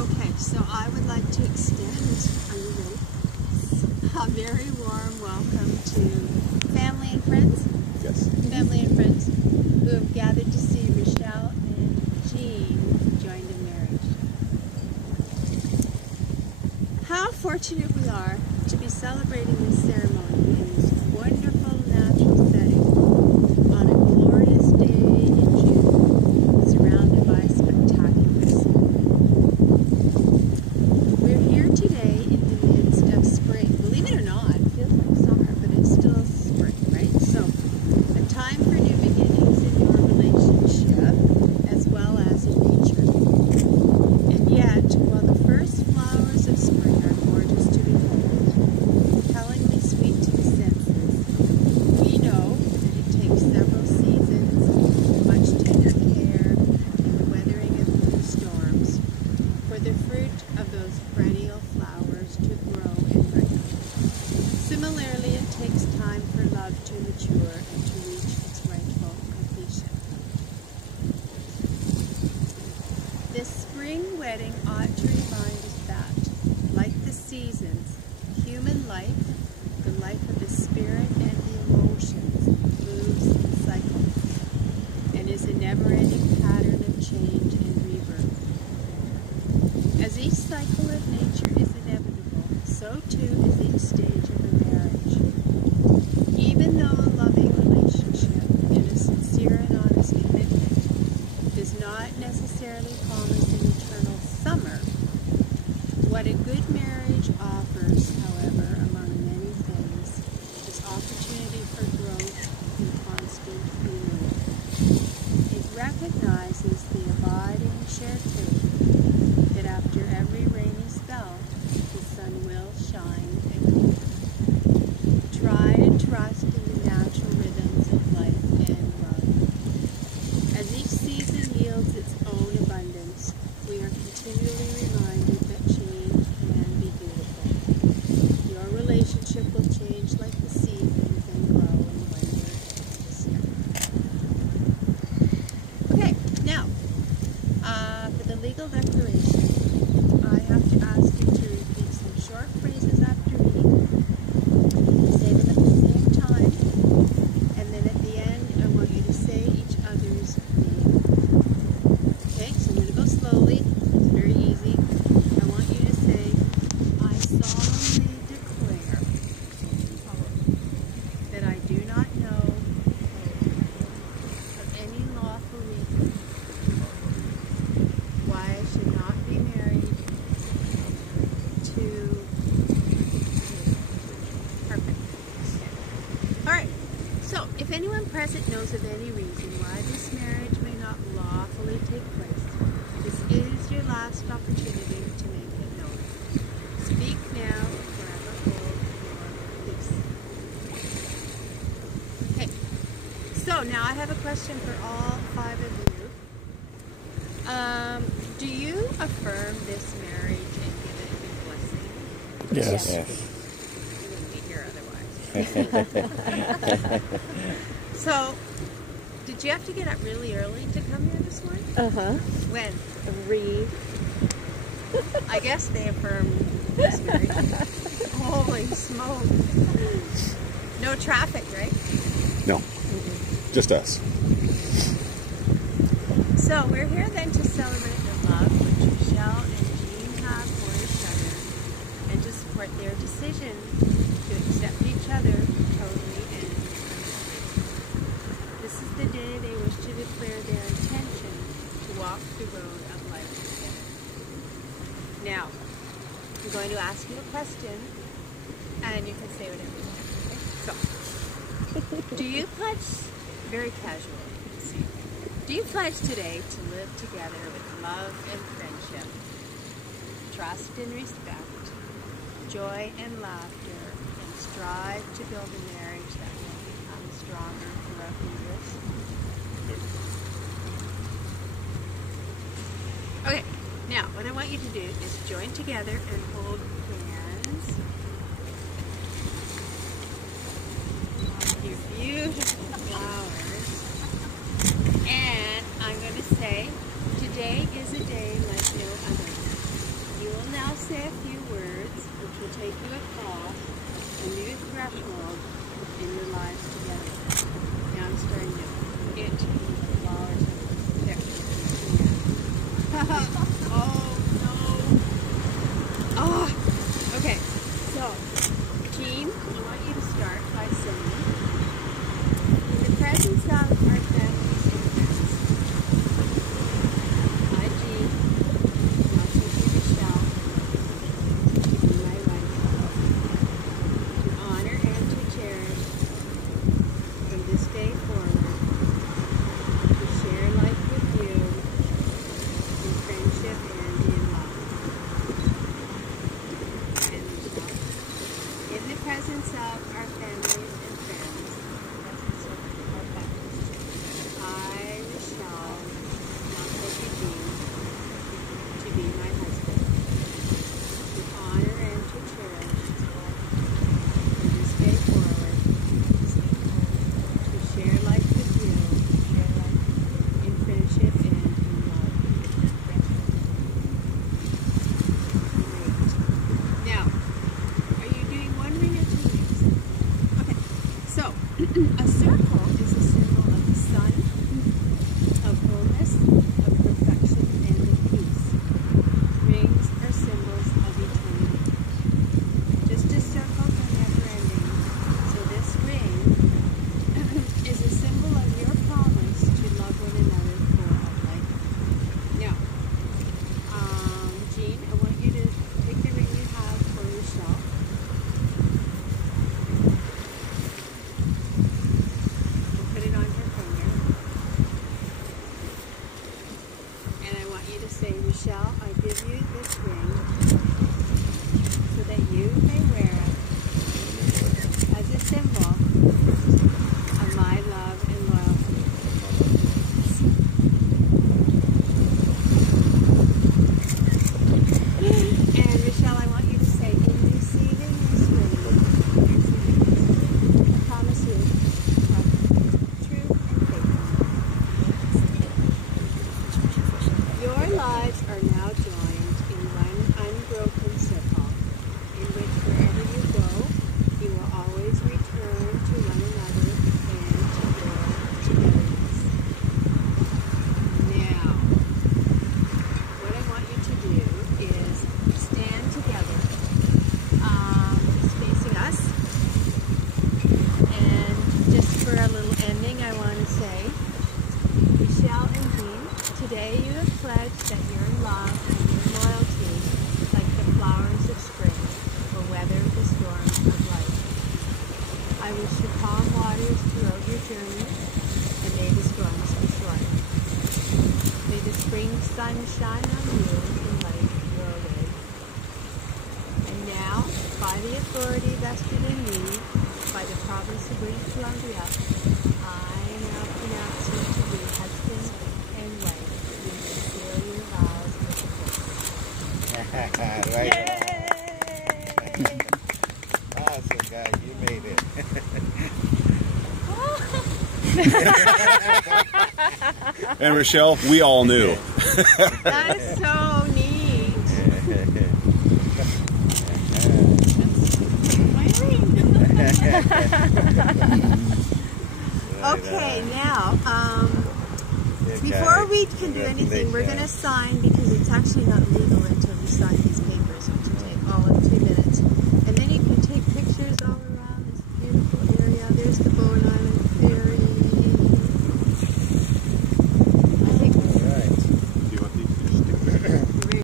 Okay, so I would like to extend, are you ready? A very warm welcome to family and friends. Yes. Family and friends who have gathered to see Rochelle and Jean joined in marriage. How fortunate we are to be celebrating this ceremony in this wonderful natural setting on a glorious day in June, surrounded by spectacular scenery. We're here today in the midst of spring. Believe it or not, it feels like summer, but it's still spring, right? So, a time for new beginnings in your relationship as well as in nature. And yet, while the first flowers of spring are gorgeous to behold, tellingly sweet to the senses, we know that it takes several seasons, much tender care, and the weathering of many storms for the fruit of those perennial flowers to grow and ripen. Similarly, it takes time for love to mature and to reach its rightful completion. This spring wedding ought to remind us that, like the seasons, human life, the life of the spirit and the emotions, moves in cycles and is a never-ending pattern of change and rebirth. As each cycle of nature is inevitable, so too is each stage of a marriage. Even though a loving relationship and a sincere and honest commitment does not necessarily promise an eternal summer, what a good marriage offers, however, among many things, is opportunity for growth and constant renewal. It recognizes the abiding shared faith that after every rainy spell, the sun will shine again. Try to trust in the natural rhythms of life and love. As each season yields its own abundance, we are continually reminded that change can be beautiful. Your relationship will change like the seasons and grow in wonder and discovery. Okay, now, for the legal declaration, I have to ask you to repeat some short phrases after me. Say them at the same time, and then at the end, I want you to say each other's name. Okay, so I'm going to go slowly. It's very easy. I want you to say, I solemnly declare that I do not know of any lawful reason why I should not be married to... Perfect. All right. So, if anyone present knows of any reason why this marriage may not lawfully take place, this is your last opportunity to make it known. Speak now or forever hold your peace. Okay. So, now I have a question for all 5 of you. Do you affirm this marriage and give it your blessing? Yes. You wouldn't be here otherwise. So, did you have to get up really early to come here this morning? When? 3. I guess they affirmed this marriage. Holy smoke. No traffic, right? No. Just us. So, we're here then to celebrate the love which Rochelle and Jean have for each other and to support their decision to accept each other totally and unconditionally. This is the day they wish to declare their intention to walk the road of life together. Now, I'm going to ask you a question, and you can say whatever you want. Okay? So, do you pledge, very casually, do you pledge today to live together with love and friendship, trust and respect, joy and laughter, and strive to build a marriage that will become stronger throughout the years? Okay, now what I want you to do is join together and hold hands threshold in your lives together. Now I'm starting to itch because the flowers are thick. Oh no. Oh. Okay. So, Jean, I want you to start by saying, in the presence of our families and friends. I, Jean, now take you, Michelle, to be my wife, to honor and to cherish from this day forward, to share life with you in friendship and in love. And Michelle, in the presence of our families and friends, I, Michelle, now take you, Jean, to be my husband, to honor and to cherish from this day forward, to share life with you in friendship and in love. Great. Now, are you doing 1 ring or 2 rings? Okay. So, a circle is a symbol of the sun, of wholeness, of perfection, and of peace. Rings are symbols of eternity. Just as circles are never ending, so this ring is a symbol of your promise to love one another for all life. Now, Jean, I want you to take the ring you have for Michelle. And put it on her finger. And I want you to say, Michelle, I give you this ring so that you may wear it as a symbol of my love and loyalty. And Michelle, I want you to say, in receiving this ring, I promise you truth and faithfulness. Your lives are now joined in one unbroken circle, in which wherever you go, you will always return to one another and to your togetherness. Now, what I want you to do is stand together, just facing us, and just for a little ending, I want to say, Michelle and Jean, today you have pledged that your love and your loyalty, like the flowers of spring, will weather the storms of life. I wish you calm waters throughout your journey, and may the storms be short. May the spring sun shine on you and light your way. And now, by the authority vested in me by the province of British Columbia, I now pronounce you to be husband and wife. You may seal your vows with a kiss. Right. Awesome, guys. You made it. And Rochelle, we all knew. That is so neat. Okay, now, before we can do anything, we're going to sign because it's actually not legal until we sign these